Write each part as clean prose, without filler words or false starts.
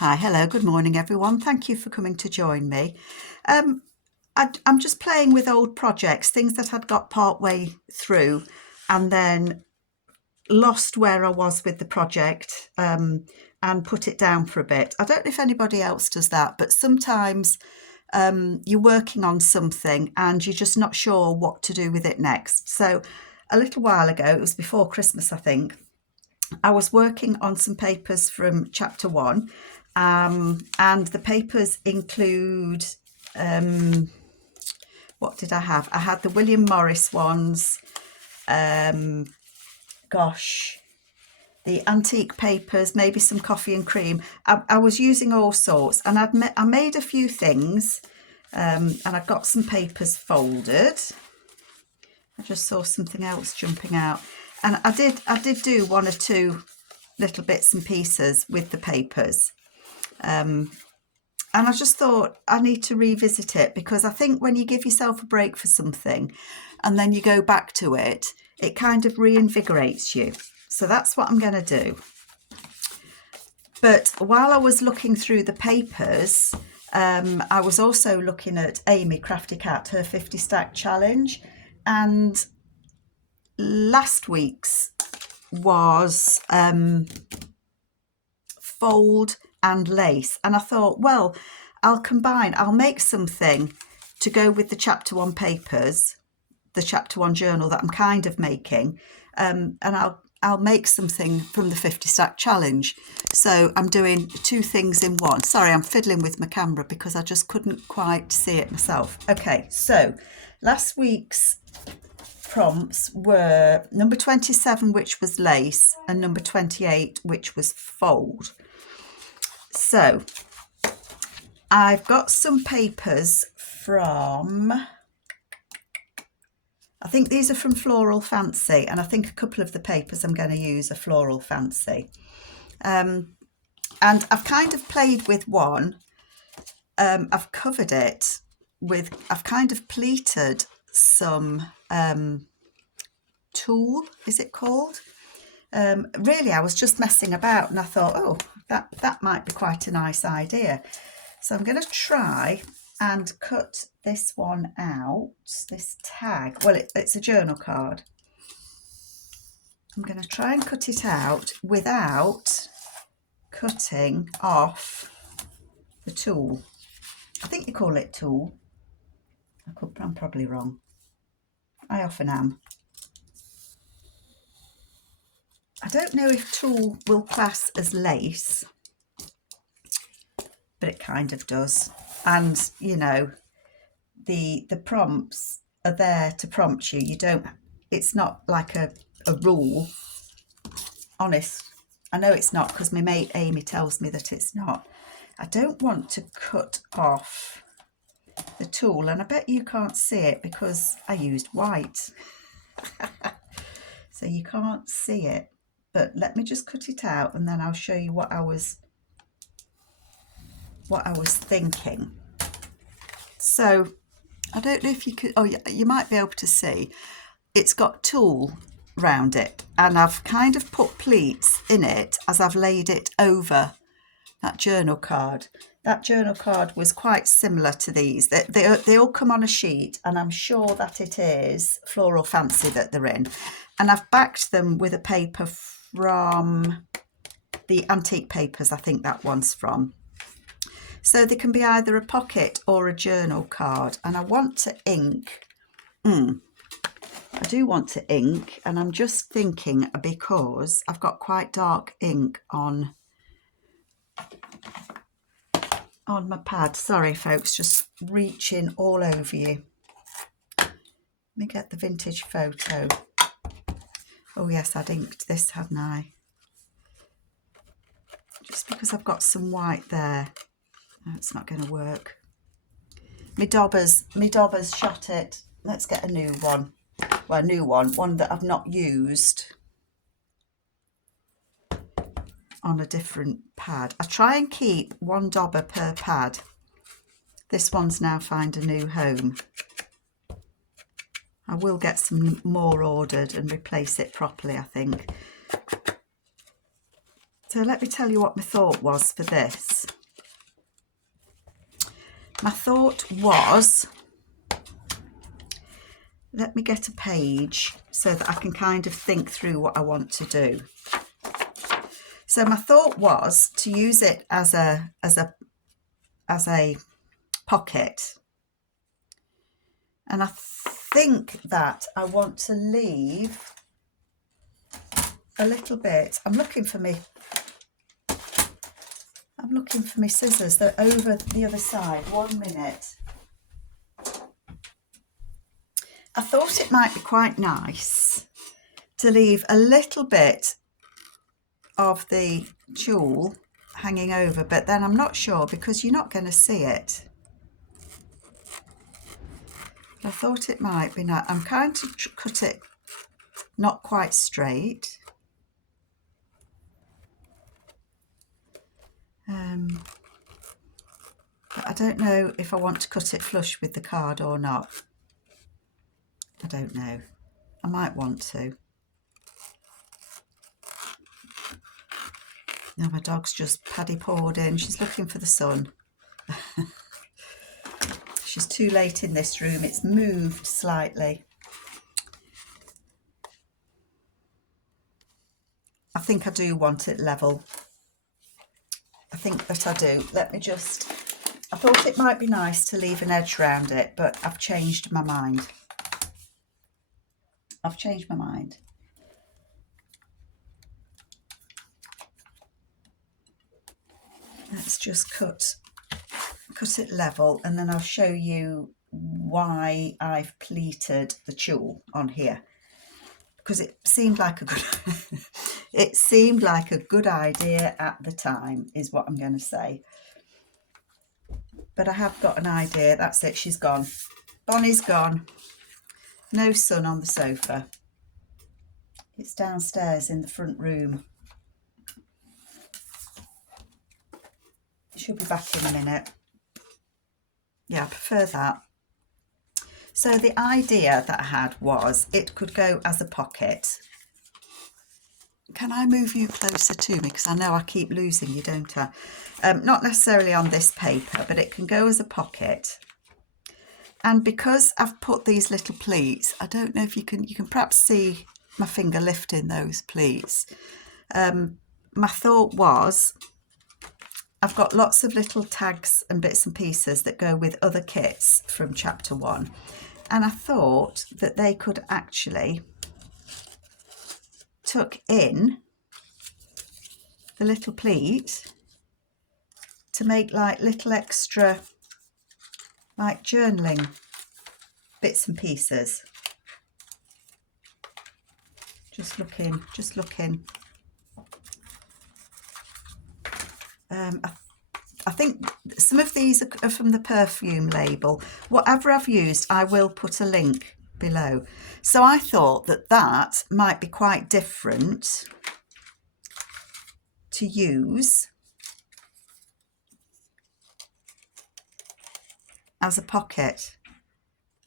Hi, hello, good morning everyone. Thank you for coming to join me. Um, I'm just playing with old projects, things that I'd got part way through and then lost where I was with the project and put it down for a bit. I don't know if anybody else does that, but sometimes you're working on something and you're just not sure what to do with it next. So a little while ago, it was before Christmas, I think, I was working on some papers from chapter 1, and the papers include, what did I have? I had the William Morris ones, the antique papers, maybe some coffee and cream. I was using all sorts, and I made a few things, and I got some papers folded. I just saw something else jumping out. And I did do one or two little bits and pieces with the papers. And I just thought I need to revisit it, because I think when you give yourself a break for something and then you go back to it, it kind of reinvigorates you. So that's what I'm going to do. But while I was looking through the papers, I was also looking at Amy, Crafty Cat, her 50 stack challenge. And last week's was fold and lace, and I thought, well, I'll make something to go with the chapter 1 papers, the chapter 1 journal that I'm kind of making, and I'll make something from the 50 stack challenge. So I'm doing two things in one. Sorry, I'm fiddling with my camera because I just couldn't quite see it myself. Okay, so last week's prompts were number 27, which was lace, and number 28, which was fold. So I've got some papers from, I think these are from Floral Fancy, and I think a couple of the papers I'm going to use are Floral Fancy. And I've kind of played with one. I've covered it with, I've kind of pleated some tulle, is it called? Really, I was just messing about and I thought, oh, that might be quite a nice idea. So I'm going to try and cut this one out, this tag. Well, it's a journal card. I'm going to try and cut it out without cutting off the tulle. I think you call it tulle. I'm probably wrong. I often am. I don't know if tulle will class as lace, but it kind of does. And, you know, the prompts are there to prompt you. You don't, it's not like a rule. Honest, I know it's not, because my mate Amy tells me that it's not. I don't want to cut off the tulle, and I bet you can't see it because I used white. So you can't see it, but let me just cut it out and then I'll show you what I was thinking. So I don't know if you could, oh, you might be able to see, it's got tulle round it, and I've kind of put pleats in it as I've laid it over that journal card. That journal card was quite similar to these. They all come on a sheet, and I'm sure that it is Floral Fancy that they're in. And I've backed them with a paper from the Antique Papers, I think that one's from. So they can be either a pocket or a journal card. And I want to ink. I do want to ink, and I'm just thinking, because I've got quite dark ink on my pad. Sorry folks, just reaching all over you. Let me get the vintage photo. Oh yes, I'd inked this, hadn't I? Just because I've got some white there. No, it's not going to work. My daubers shot it. Let's get a new one. Well, a new one that I've not used on a different pad. I try and keep one dauber per pad. This one's now found a new home. I will get some more ordered and replace it properly, I think. So let me tell you what my thought was for this. My thought was, let me get a page so that I can kind of think through what I want to do. So my thought was to use it as a pocket. And I think that I want to leave a little bit. I'm looking for my scissors. They're over the other side. 1 minute. I thought it might be quite nice to leave a little bit of the tulle hanging over, but then I'm not sure because you're not going to see it. I thought it might be nice. I'm going to cut it not quite straight. But I don't know if I want to cut it flush with the card or not. I don't know. I might want to. Now my dog's just paddy pawed in. She's looking for the sun. She's too late in this room. It's moved slightly. I think I do want it level. I think that I do. Let me just... I thought it might be nice to leave an edge around it, but I've changed my mind. I've changed my mind. Let's just cut it level, and then I'll show you why I've pleated the tulle on here, because it seemed like a good it seemed like a good idea at the time, is what I'm going to say. But I have got an idea. That's it, she's gone. Bonnie's gone. No sun on the sofa. It's downstairs in the front room. She'll be back in a minute. Yeah, I prefer that. So the idea that I had was it could go as a pocket. Can I move you closer to me? Because I know I keep losing you, don't I? Not necessarily on this paper, but it can go as a pocket. And because I've put these little pleats, I don't know if you can perhaps see my finger lifting those pleats. My thought was, I've got lots of little tags and bits and pieces that go with other kits from chapter 1. And I thought that they could actually tuck in the little pleat to make like little extra, like journaling bits and pieces. Just looking. I think some of these are from the perfume label. Whatever I've used, I will put a link below. So I thought that might be quite different to use as a pocket,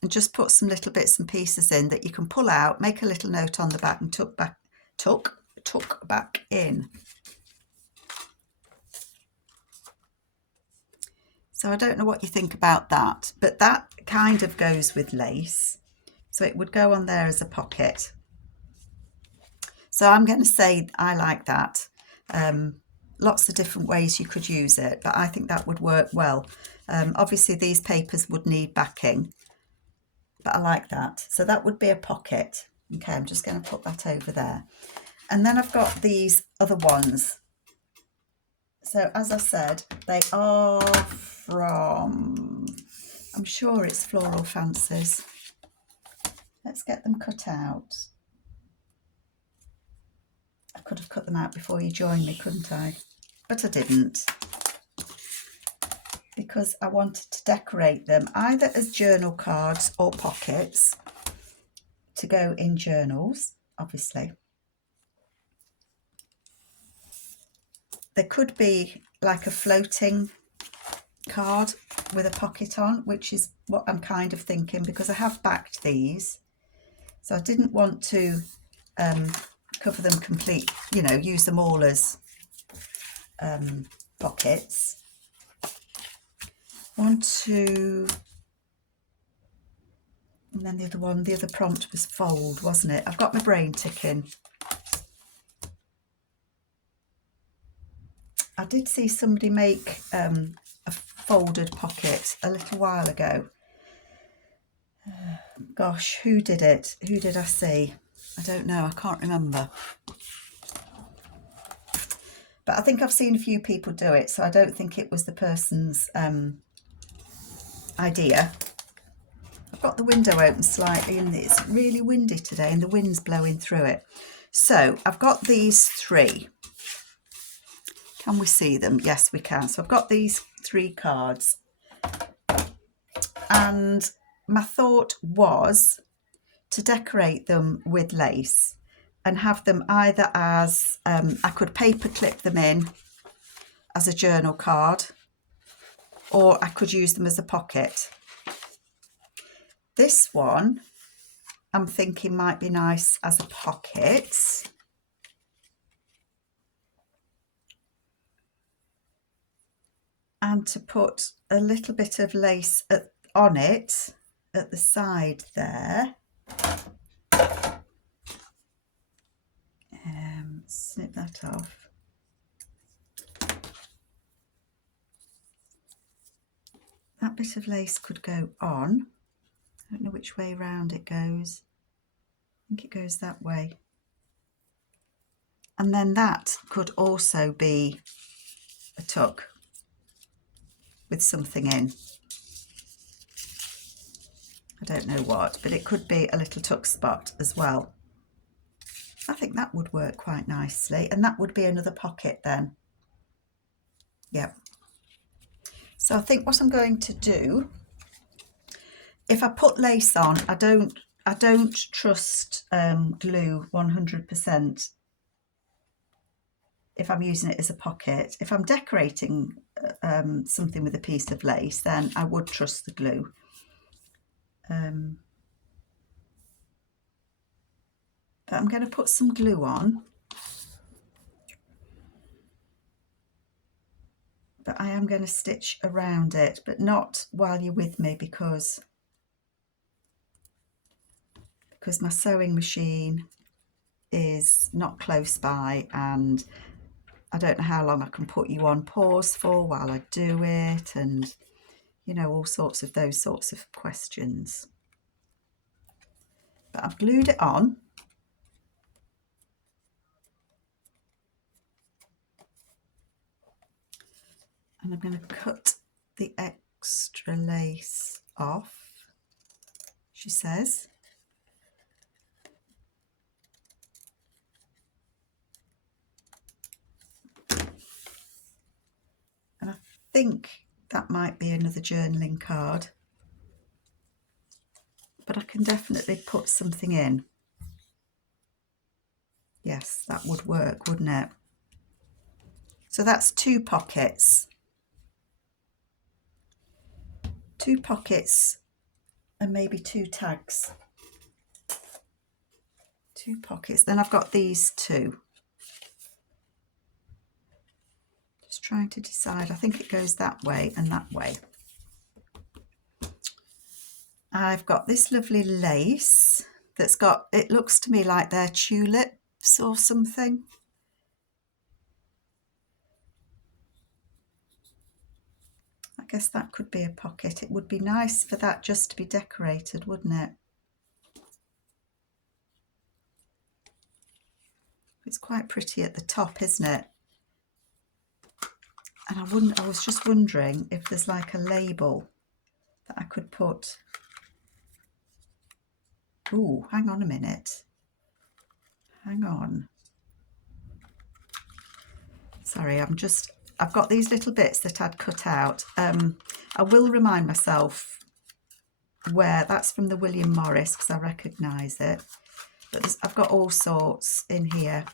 and just put some little bits and pieces in that you can pull out, make a little note on the back and tuck back in. So I don't know what you think about that, but that kind of goes with lace. So it would go on there as a pocket. So I'm going to say I like that. Lots of different ways you could use it, but I think that would work well. Obviously these papers would need backing, but I like that. So that would be a pocket. Okay, I'm just going to put that over there. And then I've got these other ones. So as I said, they are from, I'm sure it's Floral Fancies. Let's get them cut out. I could have cut them out before you joined me, couldn't I? But I didn't, because I wanted to decorate them either as journal cards or pockets to go in journals, obviously. There could be like a floating card with a pocket on, which is what I'm kind of thinking, because I have backed these. So I didn't want to cover them complete, use them all as pockets. 1, 2, and then the other prompt was fold, wasn't it? I've got my brain ticking. I did see somebody make a folded pocket a little while ago. Gosh, who did it? Who did I see? I don't know, I can't remember. But I think I've seen a few people do it, so I don't think it was the person's idea. I've got the window open slightly and it's really windy today and the wind's blowing through it. So I've got these 3. Can we see them? Yes, we can. So I've got these 3 cards. And my thought was to decorate them with lace and have them either as, I could paper clip them in as a journal card, or I could use them as a pocket. This one I'm thinking might be nice as a pocket. And to put a little bit of lace on it at the side there. Snip that off. That bit of lace could go on. I don't know which way round it goes. I think it goes that way. And then that could also be a tuck with something in. I don't know what, but it could be a little tuck spot as well. I think that would work quite nicely, and that would be another pocket then. Yep. So I think what I'm going to do, if I put lace on, I don't trust glue 100% if I'm using it as a pocket. If I'm decorating something with a piece of lace, then I would trust the glue. But I'm going to put some glue on. But I am going to stitch around it, but not while you're with me, because my sewing machine is not close by, and I don't know how long I can put you on pause for while I do it, and you know, all sorts of those sorts of questions. But I've glued it on. And I'm going to cut the extra lace off, she says. And I think that might be another journaling card. But I can definitely put something in. Yes, that would work, wouldn't it? So that's 2 pockets. 2 pockets and maybe 2 tags. 2 pockets. Then I've got these 2. Just trying to decide. I think it goes that way and that way. I've got this lovely lace that's got, it looks to me like they're tulips or something. I guess that could be a pocket. It would be nice for that just to be decorated, wouldn't it? It's quite pretty at the top, isn't it? And I was just wondering if there's like a label that I could put. Ooh, hang on a minute. Hang on. Sorry, I've got these little bits that I'd cut out. I will remind myself where that's from, the William Morris, because I recognise it. But I've got all sorts in here.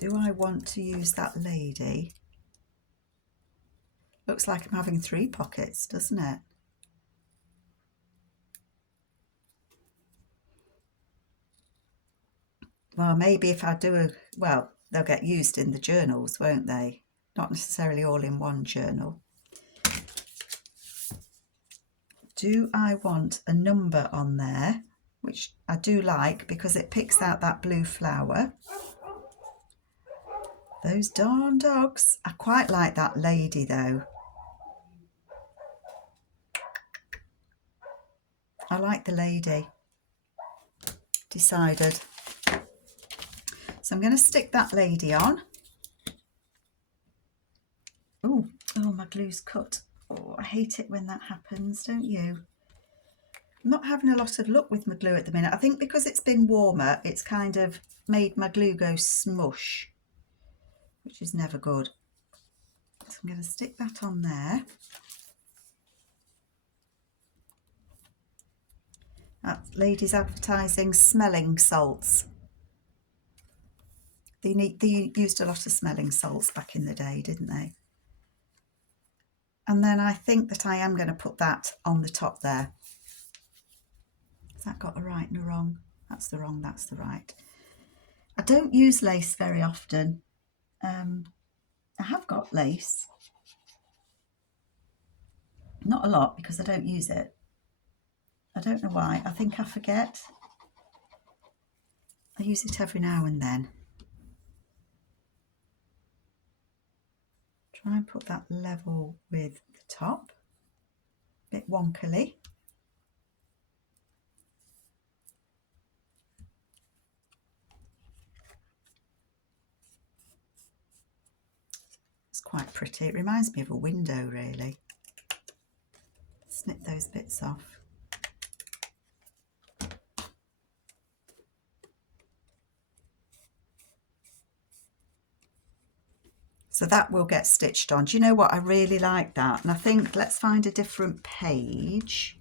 Do I want to use that lady? Looks like I'm having 3 pockets, doesn't it? Well, maybe if I do well, they'll get used in the journals, won't they? Not necessarily all in one journal. Do I want a number on there, which I do like because it picks out that blue flower. Those darn dogs. I quite like that lady though. I like the lady. Decided. So I'm going to stick that lady on. Oh, my glue's cut. Oh, I hate it when that happens, don't you? I'm not having a lot of luck with my glue at the minute. I think because it's been warmer, it's kind of made my glue go smush, which is never good. So I'm going to stick that on there. That lady's advertising smelling salts. They used a lot of smelling salts back in the day, didn't they? And then I think that I am going to put that on the top there. Has that got a right and a wrong? That's the wrong, that's the right. I don't use lace very often. I have got lace. Not a lot because I don't use it. I don't know why. I think I forget. I use it every now and then. Try and put that level with the top. A bit wonkily. It's quite pretty. It reminds me of a window, really. Snip those bits off. So that will get stitched on. Do you know what? I really like that. And I think let's find a different page.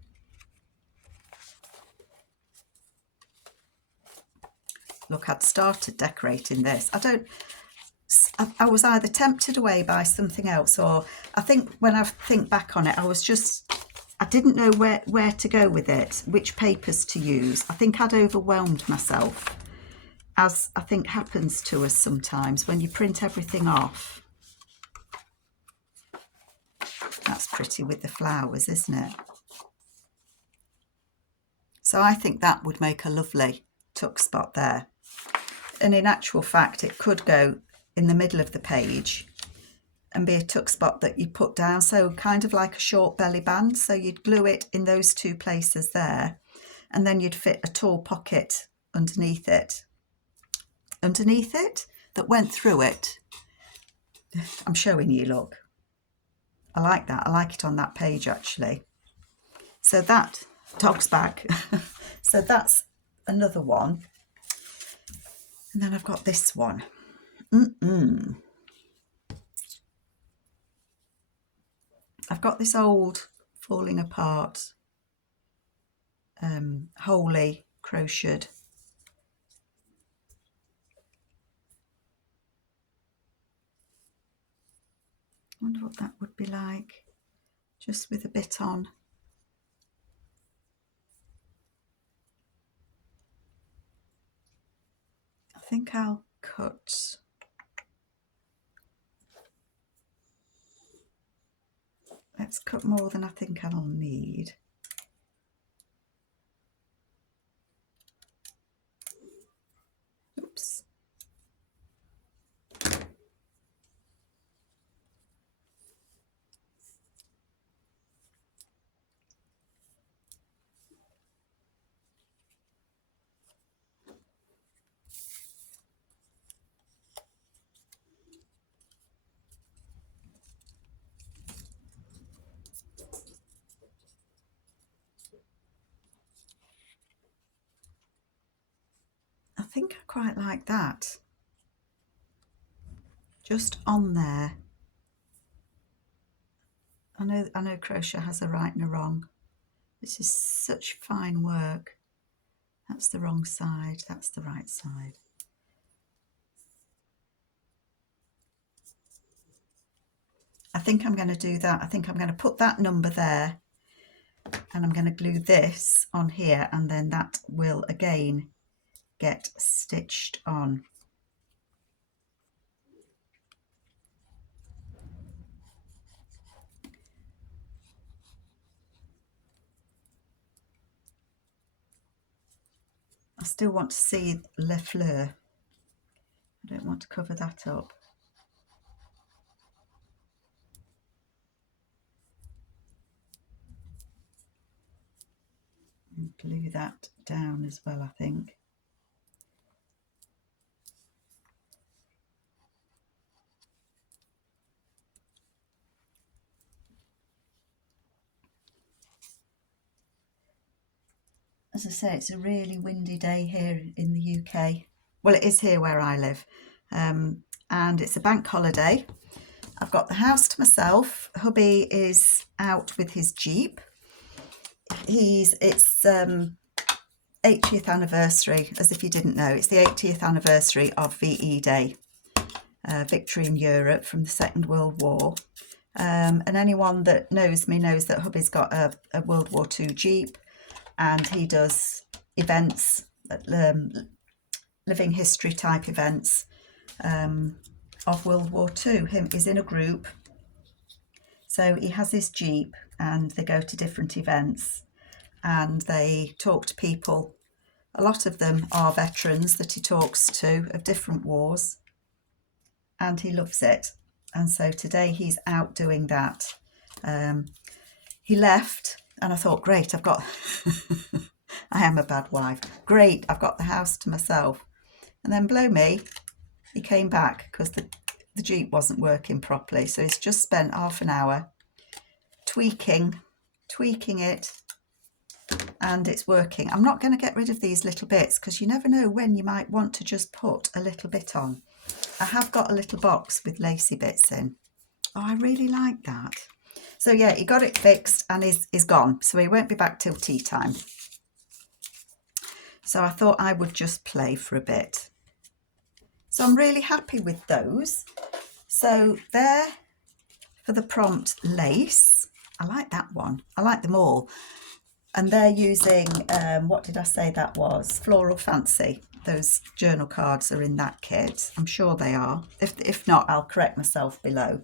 Look, I'd started decorating this. I was either tempted away by something else, or I think when I think back on it, I didn't know where to go with it, which papers to use. I think I'd overwhelmed myself, as I think happens to us sometimes when you print everything off. That's pretty with the flowers, isn't it? So I think that would make a lovely tuck spot there. And in actual fact, it could go in the middle of the page and be a tuck spot that you put down. So kind of like a short belly band. So you'd glue it in those two places there. And then you'd fit a tall pocket underneath it. Underneath it that went through it. I'm showing you, look. I like that. I like it on that page, actually. So that, dog's back. So that's another one. And then I've got this one. I've got this old falling apart Holy crocheted. I wonder what that would be like, just with a bit on. I think I'll cut. Let's cut more than I think I'll need. Oops. I think I quite like that. Just on there. I know crochet has a right and a wrong. This is such fine work. That's the wrong side, that's the right side. I think I'm going to do that. I think I'm going to put that number there and I'm going to glue this on here, and then that will again get stitched on. I still want to see Le Fleur. I don't want to cover that up. And glue that down as well, I think. As I say, it's a really windy day here in the UK. Well, it is here where I live. And it's a bank holiday. I've got the house to myself. Hubby is out with his Jeep. It's 80th anniversary, as if you didn't know. It's the 80th anniversary of VE Day, victory in Europe from the Second World War. And anyone that knows me knows that hubby's got a World War II Jeep, and he does events, living history type events of World War II. He's in a group, so he has his Jeep and they go to different events and they talk to people. A lot of them are veterans that he talks to of different wars, and he loves it. And so today he's out doing that. He left and I thought, great, I've got I am a bad wife. Great, I've got the house to myself. And then blow me, he came back because the Jeep wasn't working properly. So he's just spent half an hour tweaking it, and it's working. I'm not going to get rid of these little bits because you never know when you might want to just put a little bit on. I have got a little box with lacy bits in. Oh, I really like that. So yeah, he got it fixed and is gone. So he won't be back till tea time. So I thought I would just play for a bit. So I'm really happy with those. So there for the prompt lace. I like that one. I like them all. And they're using, what did I say that was? Floral Fancy. Those journal cards are in that kit. I'm sure they are. If not, I'll correct myself below.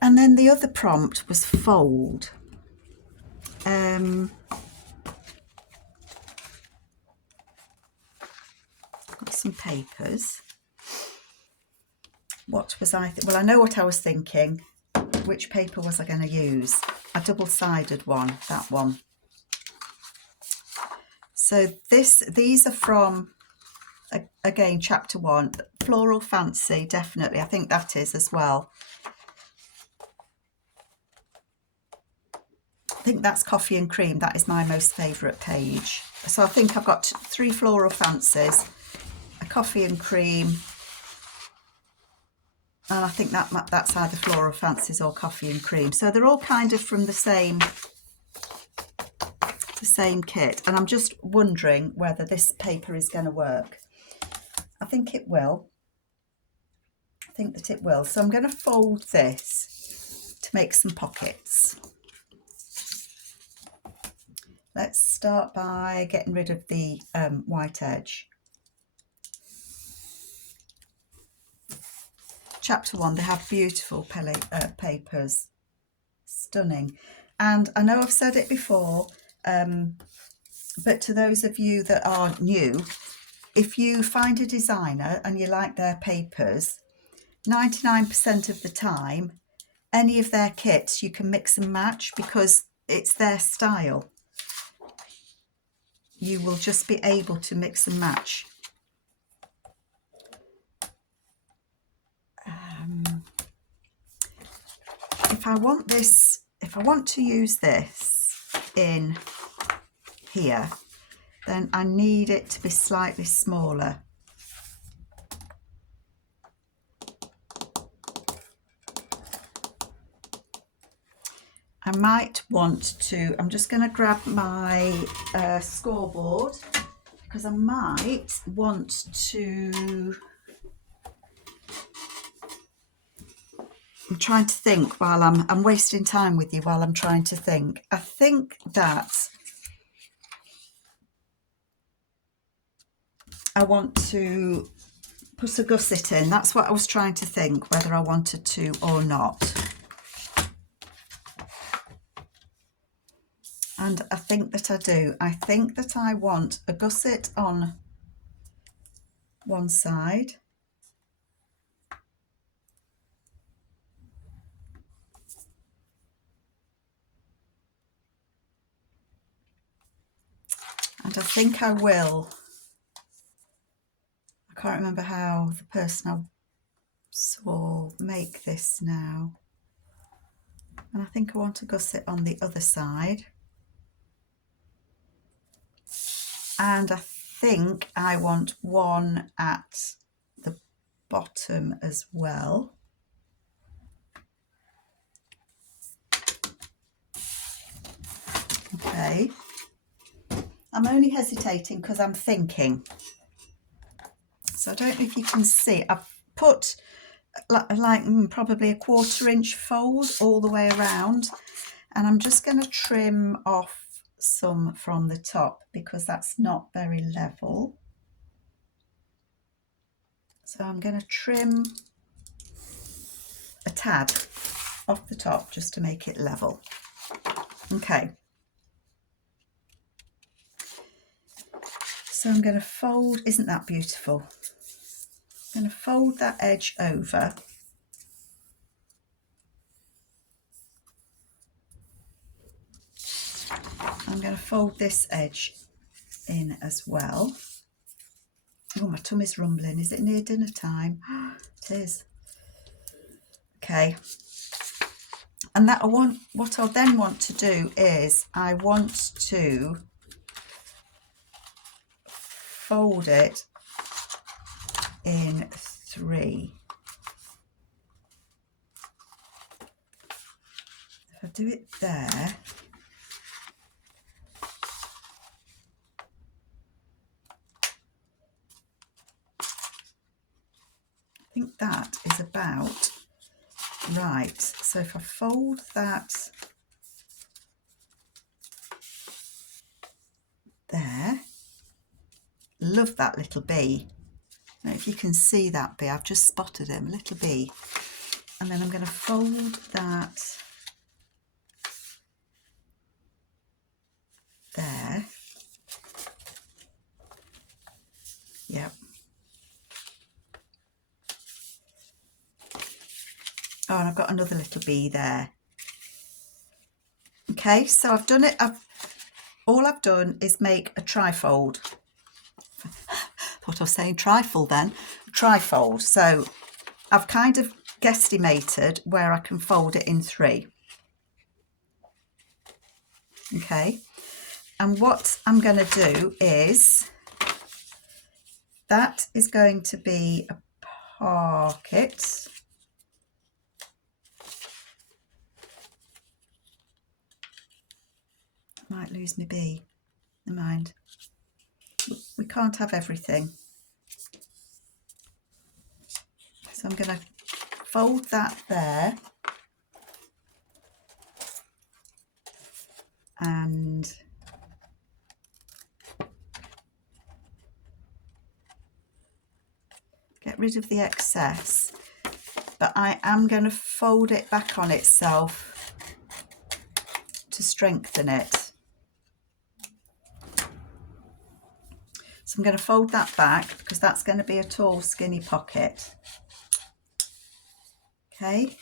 And then the other prompt was fold. Got some papers. What was I? Well, I know what I was thinking. Which paper was I going to use? A double-sided one, that one. So these are from, again, chapter 1, Floral Fancy, definitely. I think that is as well. I think that's Coffee and Cream. That is my most favourite page. So I think I've got 3 Floral Fancies, a Coffee and Cream, and I think that's either Floral Fancies or Coffee and Cream. So they're all kind of from the same kit, and I'm just wondering whether this paper is going to work. I think it will. I think that it will. So I'm going to fold this to make some pockets. Let's start by getting rid of the white edge. Chapter 1, they have beautiful papers, stunning. And I know I've said it before, but to those of you that are new, if you find a designer and you like their papers, 99% of the time, any of their kits you can mix and match because it's their style. You will just be able to mix and match. If I want to use this in here, then I need it to be slightly smaller. I might want to, I'm just going to grab my scoreboard because I might want to, I'm trying to think while I'm wasting time with you while I'm trying to think. I think that I want to put a gusset in. That's what I was trying to think, whether I wanted to or not. And I think that I do. I think that I want a gusset on one side. And I think I will. I can't remember how the person I saw make this now. And I think I want a gusset on the other side. And I think I want one at the bottom as well. Okay. I'm only hesitating because I'm thinking. So I don't know if you can see. I've put like probably a 1/4 inch fold all the way around, and I'm just going to trim off some from the top because that's not very level. So I'm going to trim a tad off the top just to make it level. Okay. So I'm going to fold, isn't that beautiful? I'm going to fold that edge over. I'm going to fold this edge in as well. Oh, my tummy's rumbling. Is it near dinner time? It is. Okay. And that what I'll then want to do is I want to fold it in 3. If I do it there, I think that is about right. So if I fold that there, love that little bee. Now if you can see that bee, I've just spotted him, little bee. And then I'm going to fold that there. Yep. Oh, and I've got another little bee there. Okay, so I've done it. All I've done is make a trifold. Thought I was saying trifle then. Trifold. So I've kind of guesstimated where I can fold it in 3. Okay, and what I'm going to do is that is going to be a pocket. Might lose my bee. Never mind. We can't have everything. So I'm going to fold that there. And get rid of the excess. But I am going to fold it back on itself to strengthen it. So I'm going to fold that back because that's going to be a tall, skinny pocket. Okay.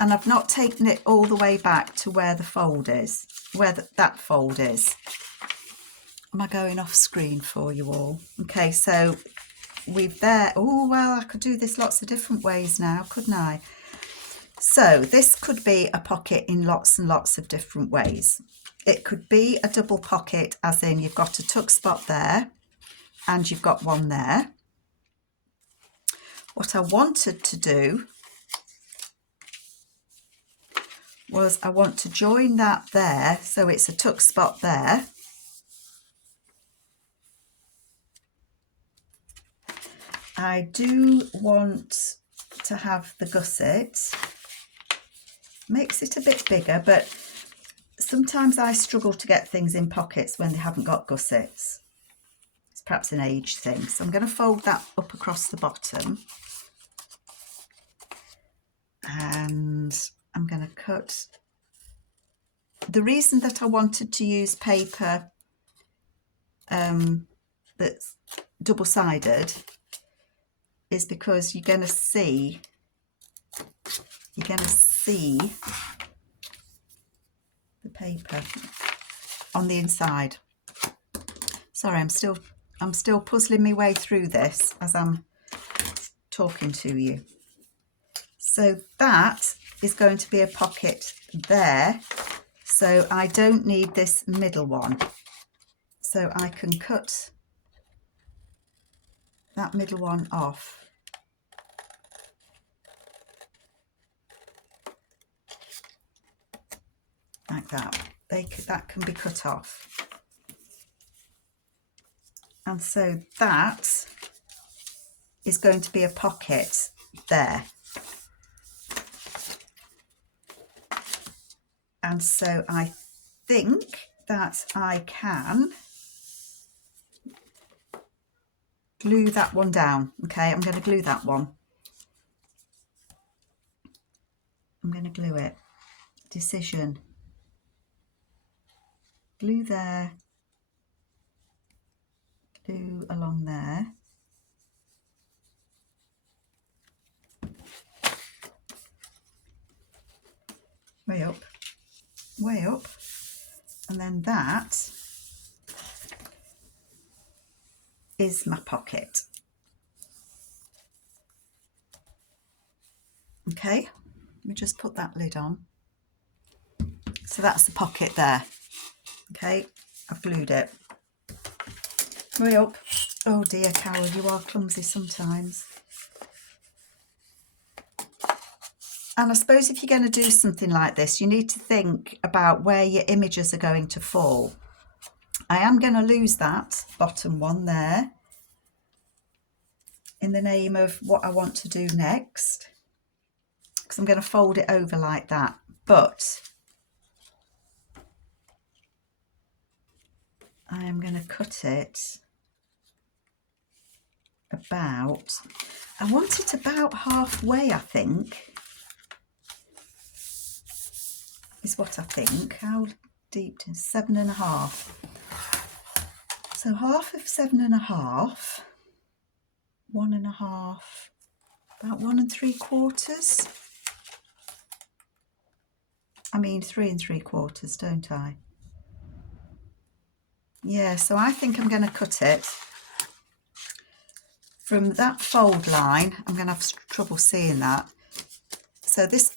And I've not taken it all the way back to where the fold is, where that fold is. Am I going off screen for you all? Okay, so we've there. Oh, well, I could do this lots of different ways now, couldn't I? So this could be a pocket in lots and lots of different ways. It could be a double pocket, as in you've got a tuck spot there and you've got one there. What I wanted to do was I want to join that there, so it's a tuck spot there. I do want to have the gusset. Makes it a bit bigger, but sometimes I struggle to get things in pockets when they haven't got gussets. It's perhaps an age thing. So I'm going to fold that up across the bottom. And I'm going to cut. The reason that I wanted to use paper that's double-sided is because you're going to see the paper on the inside. Sorry, I'm still puzzling my way through this as I'm talking to you. So that is going to be a pocket there. So I don't need this middle one. So I can cut that middle one off. Like that. That can be cut off. And so that is going to be a pocket there. And so I think that I can glue that one down. Okay, I'm going to glue that one. I'm going to glue it. Decision. Glue there. Glue along there. Way up. Way up. And then that is my pocket. Okay, let me just put that lid on. So that's the pocket there. Okay, I've glued it. Way up. Oh dear, Carol, you are clumsy sometimes. And I suppose if you're going to do something like this, you need to think about where your images are going to fall. I am going to lose that bottom one there in the name of what I want to do next, because I'm going to fold it over like that. But I am going to cut it about, I want it about halfway, I think. Is what I think. How deep? 7.5. So half of 7.5, 1.5, about 1 3/4. I mean 3 3/4, don't I? Yeah, so I think I'm going to cut it from that fold line. I'm going to have trouble seeing that. So this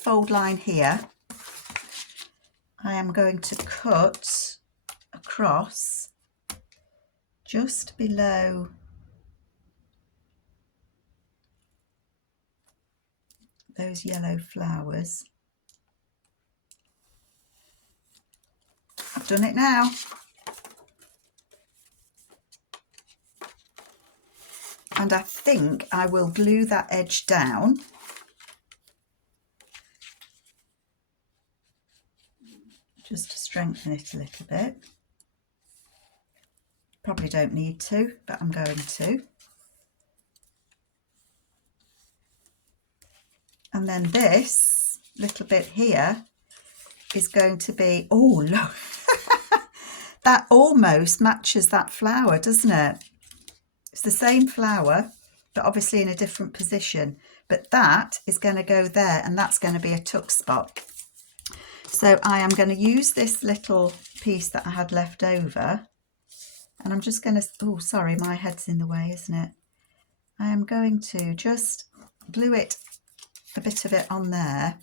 fold line here, I am going to cut across just below those yellow flowers. I've done it now. And I think I will glue that edge down. Just to strengthen it a little bit. Probably don't need to, but I'm going to. And then this little bit here is going to be, oh look, that almost matches that flower, doesn't it? It's the same flower, but obviously in a different position. But that is going to go there, and that's going to be a tuck spot. So I am going to use this little piece that I had left over, and I'm just going to, oh sorry, my head's in the way, isn't it? I am going to just glue it, a bit of it on there,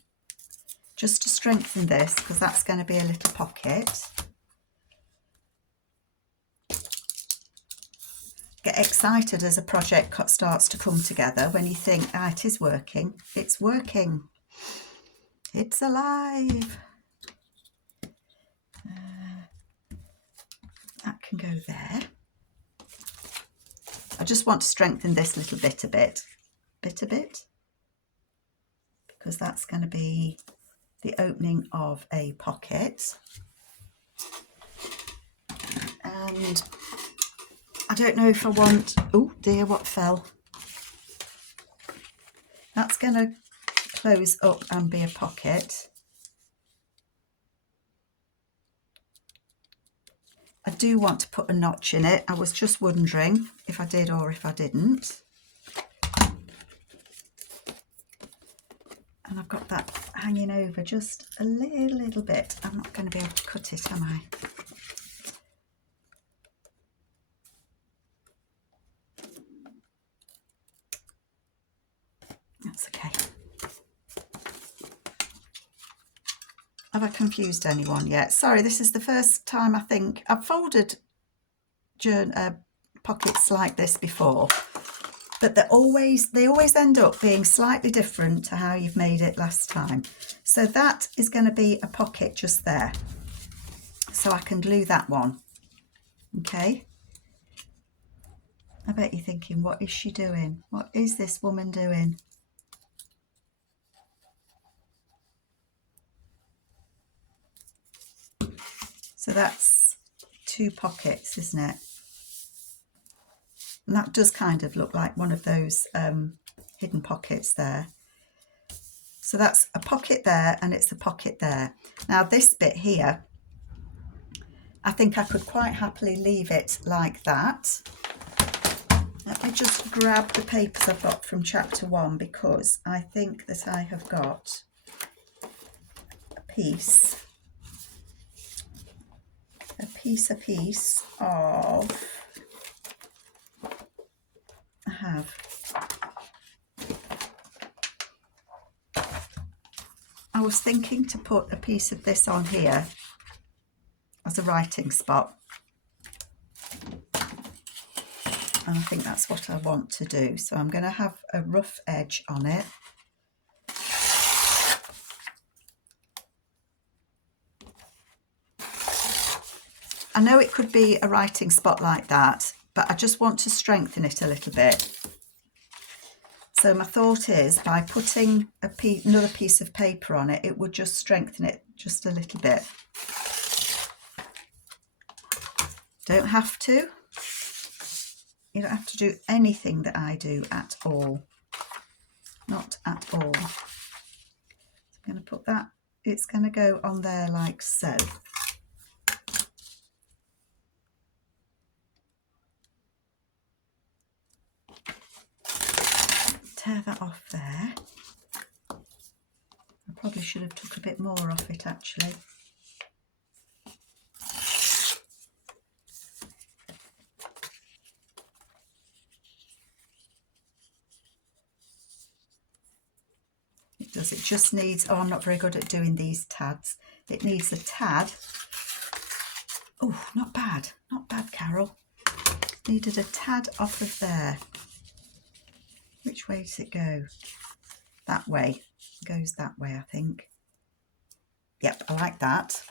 just to strengthen this, because that's going to be a little pocket. Get excited as a project starts to come together when you think, ah, it is working. It's working. It's alive. That can go there. I just want to strengthen this little bit a bit, because that's going to be the opening of a pocket. And I don't know if I want, oh dear, what fell? That's going to close up and be a pocket. I do want to put a notch in it. I was just wondering if I did or if I didn't. And I've got that hanging over just a little bit. I'm not going to be able to cut it, am I? That's okay. Have I confused anyone yet? Sorry, this is the first time I think I've folded pockets like this before, but they always end up being slightly different to how you've made it last time. So that is going to be a pocket just there. So I can glue that one. Okay. I bet you're thinking, what is she doing? What is this woman doing? So that's 2 pockets, isn't it? And that does kind of look like one of those hidden pockets there. So that's a pocket there and it's a pocket there. Now this bit here, I think I could quite happily leave it like that. Let me just grab the papers I've got from chapter 1 because I think that I have got a piece of, I have. I was thinking to put a piece of this on here as a writing spot. And I think that's what I want to do. So I'm going to have a rough edge on it. I know it could be a writing spot like that, but I just want to strengthen it a little bit. So my thought is by putting another piece of paper on it, it would just strengthen it just a little bit. Don't have to. You don't have to do anything that I do at all. Not at all. So I'm going to put that, it's going to go on there like so. Tear that off there. I probably should have took a bit more off it actually. It does, it just needs, oh, I'm not very good at doing these tads. It needs a tad. Oh, not bad, Carol. Needed a tad off of there. Which way does it go? That way. It goes that way, I think. Yep, I like that.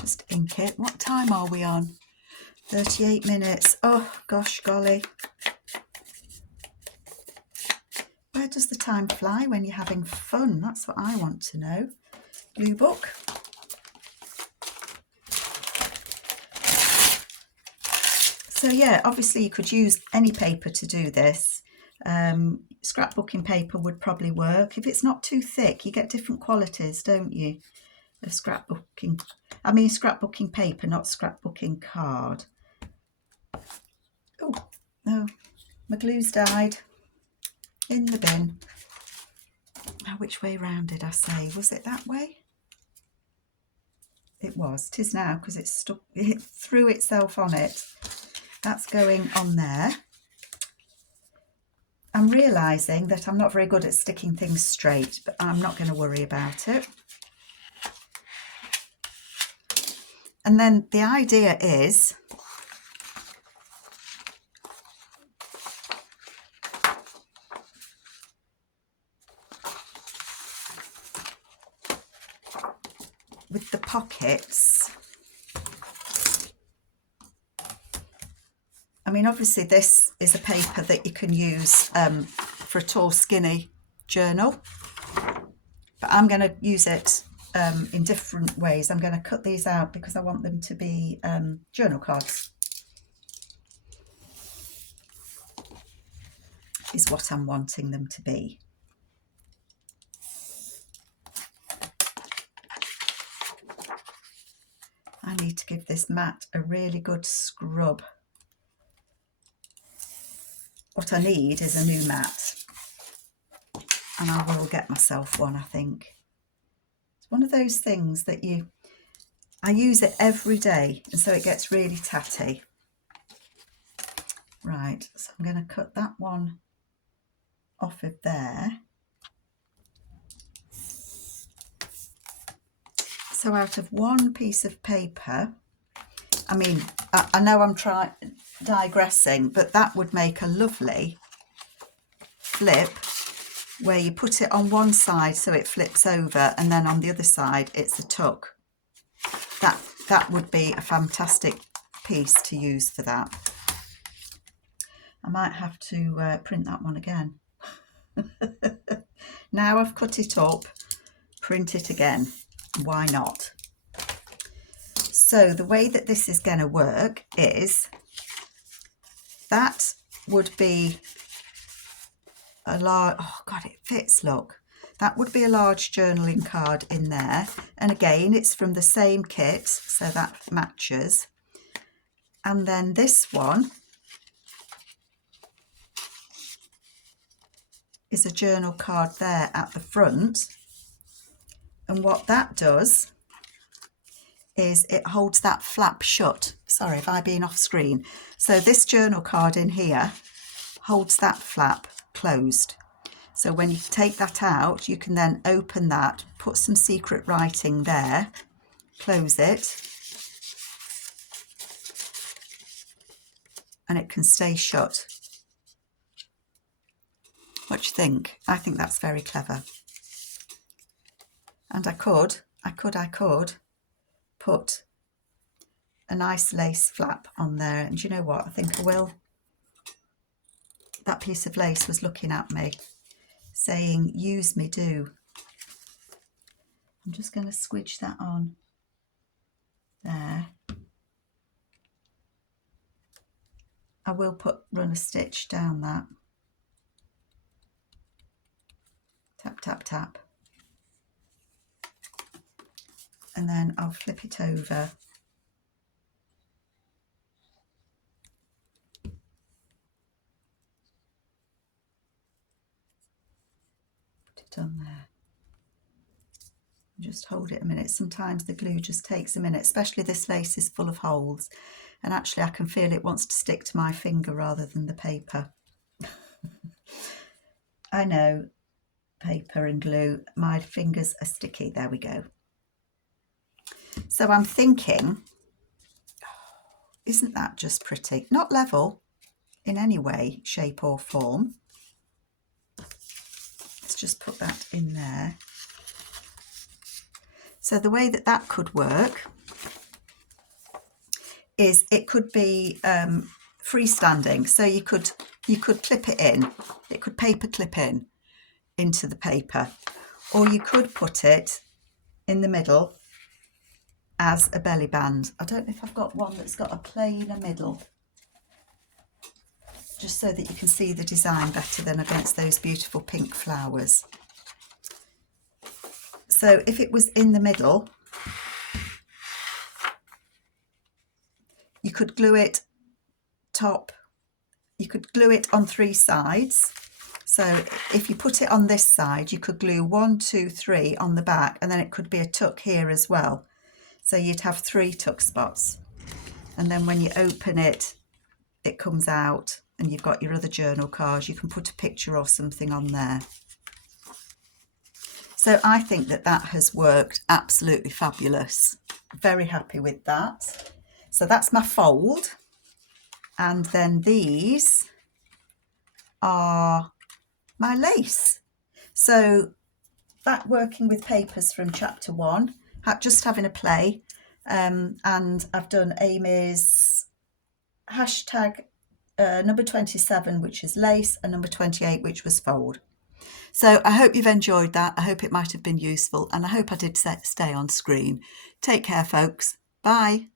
Just ink it. What time are we on? 38 minutes. Oh, gosh, golly. Where does the time fly when you're having fun? That's what I want to know. Blue book. So yeah, obviously you could use any paper to do this. Scrapbooking paper would probably work. If it's not too thick, you get different qualities, don't you, of scrapbooking. I mean scrapbooking paper, not scrapbooking card. Oh, no, my glue's died. In the bin. Now, which way round did I say? Was it that way? It was. 'Tis now because it's stuck. It threw itself on it. That's going on there. I'm realising that I'm not very good at sticking things straight, but I'm not going to worry about it. And then the idea is with the pockets, I mean, obviously this is a paper that you can use for a tall, skinny journal, but I'm going to use it in different ways. I'm going to cut these out because I want them to be journal cards, is what I'm wanting them to be. I need to give this mat a really good scrub. What I need is a new mat, and I will get myself one, I think. It's one of those things that I use it every day, and so it gets really tatty. Right, so I'm going to cut that one off of there. So out of one piece of paper, I mean, I know I'm digressing, but that would make a lovely flip where you put it on one side so it flips over, and then on the other side it's a tuck. That would be a fantastic piece to use for that. I might have to print that one again. Now I've cut it up, print it again. Why not? So the way that this is going to work is that would be a large, oh God, it fits, look. That would be a large journaling card in there. And again, it's from the same kit, so that matches. And then this one is a journal card there at the front. And what that does is it holds that flap shut. Sorry if I've been off screen. So this journal card in here holds that flap closed. So when you take that out, you can then open that, put some secret writing there, close it, and it can stay shut. What do you think? I think that's very clever. And I could put a nice lace flap on there. And you know what? I think I will. That piece of lace was looking at me, saying, use me, do. I'm just going to squidge that on there. I will run a stitch down that. Tap, tap, tap. And then I'll flip it over. Put it on there. Just hold it a minute. Sometimes the glue just takes a minute, especially this lace is full of holes. And actually I can feel it wants to stick to my finger rather than the paper. I know, paper and glue, my fingers are sticky. There we go. So I'm thinking, isn't that just pretty? Not level in any way, shape or form. Let's just put that in there. So the way that that could work is it could be freestanding. So you could clip it in. It could paper clip in into the paper, or you could put it in the middle as a belly band. I don't know if I've got one that's got a plainer middle, just so that you can see the design better than against those beautiful pink flowers. So if it was in the middle, you could glue it you could glue it on 3 sides. So if you put it on this side, you could glue 1, 2, 3 on the back, and then it could be a tuck here as well. So you'd have 3 tuck spots. And then when you open it, it comes out and you've got your other journal cards. You can put a picture or something on there. So I think that that has worked absolutely fabulous. Very happy with that. So that's my fold. And then these are my lace. So that working with papers from chapter 1, just having a play. And I've done Amy's hashtag number 27, which is lace, and number 28, which was fold. So I hope you've enjoyed that. I hope it might have been useful, and I hope I did stay on screen. Take care, folks. Bye.